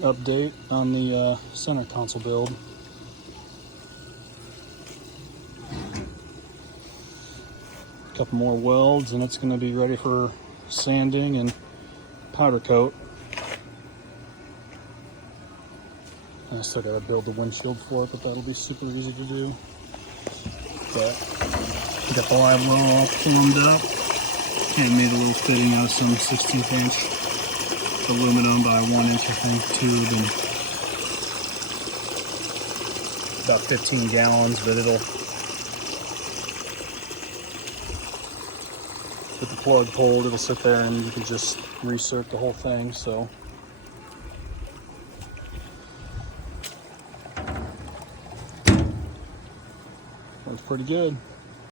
update on the center console build. A couple more welds and it's going to be ready for sanding and powder coat. I still got to build the windshield for it, but that'll be super easy to do. But we got the live well all plumbed up and made a little fitting out of some 16th inch aluminum by 1 inch, I think, tube, and about 15 gallons, but it'll, with the plug pulled, it'll sit there and you can just recirc the whole thing, so. Looks pretty good.